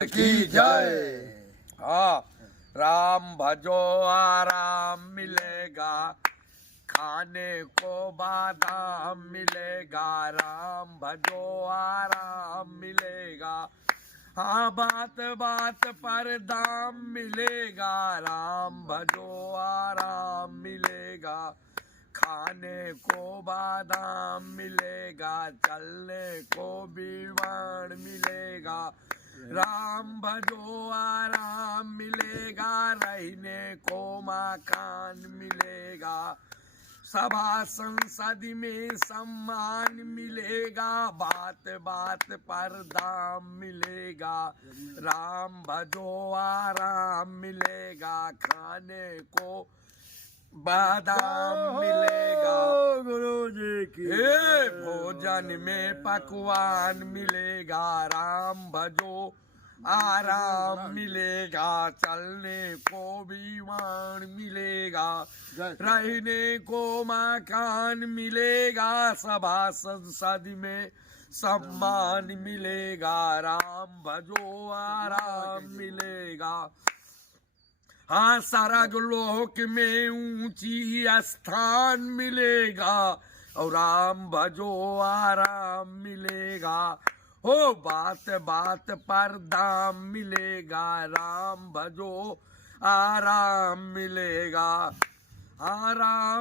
की जय। हाँ, राम भजो आराम मिलेगा, खाने को बादाम मिलेगा। राम भजो आराम मिलेगा, हाँ बात बात पर दाम मिलेगा। राम भजो आराम मिलेगा, खाने को बादाम मिलेगा, चलने को विमान मिलेगा। राम भजो आराम मिलेगा, रहने को मकान मिलेगा। सभा संसद में सम्मान मिलेगा, बात बात पर दाम मिलेगा। राम भजो आराम मिलेगा, खाने को बादाम मिलेगा। गुरु जी की भोजन में पकवान मिलेगा। राम भजो आराम मिलेगा, चलने को विमान मिलेगा। रहने को मकान मिलेगा, सभा संसद में सम्मान मिलेगा। राम भजो आराम मिलेगा, हाँ सरग लोक में ऊंची स्थान मिलेगा। और राम भजो आराम मिलेगा, हो बात बात पर दाम मिलेगा। राम भजो आराम मिलेगा, हाँ राम